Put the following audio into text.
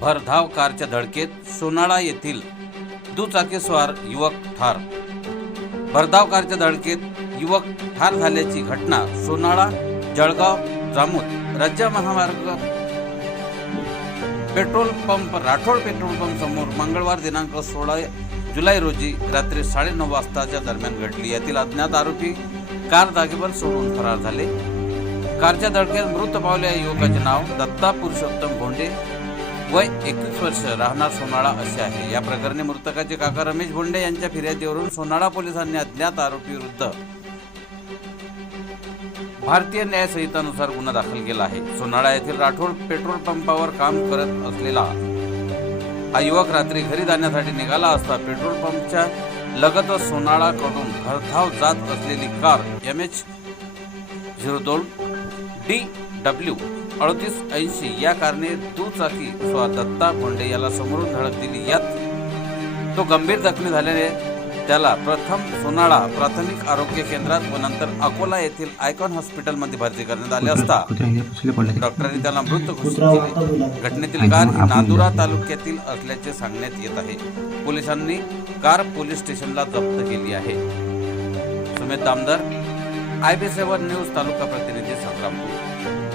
भरधाव कारच्या धडकेत सोनाळा येथील दुचाकीस्वार युवक ठार. भरधाव कारच्या धडकेत युवक ठार झाल्याची घटना सोनाळा जळगाव जामोद राज्य महामार्ग petrol pump Rathod petrol pump समोर मंगळवार दिनांक सोळा जुलै रोजी रात्री साडेनऊ वाजताच्या दरम्यान घडली. यातील अज्ञात आरोपी कार जागेवर सोडून फरार झाले. कारच्या धडकेत मृत पावलेल्या युवकाचे नाव दत्ता पुरुषोत्तम भोंडे वय एकवीस वर्ष राहणार सोनाळा असे आहे. या प्रकरणी मृतकाचे काका रमेश भोंडे यांच्या फिर्यादीवरून सोनाळा पोलिसांनी अज्ञात आरोपी विरुद्ध भारतीय न्याय संहितानुसार गुन्हा दाखल केला आहे. सोनाळा येथील राठोड पेट्रोल पंपावर काम करत असलेला हा युवक रात्री घरी जाण्यासाठी निघाला असता पेट्रोल पंपच्या लगतच सोनाळाकडून भरधाव जात असलेली कार एम एच झिरो दोन डी डब्ल्यू अडतीस ऐंशी या कारणे दुचाकी स्वा दत्ता भोंडे याला समोरून धडक दिली. यात तो गंभीर जखमी झाल्याने त्याला प्रथम सोनाळा प्राथमिक आरोग्य केंद्रात व नंतर अकोला येथील आयकॉन हॉस्पिटलमध्ये भरती करण्यात आले असता. डॉक्टरांनी त्याला मृत घोषित केले. घटनेतील कार ही नांदुरा तालुक्यातील असल्याचे सांगण्यात येत आहे. पोलिसांनी कार पोलीस स्टेशनला जप्त केली आहे. Sumit Damdar I B seven news taluka प्रतिनिधी संग्रामपूर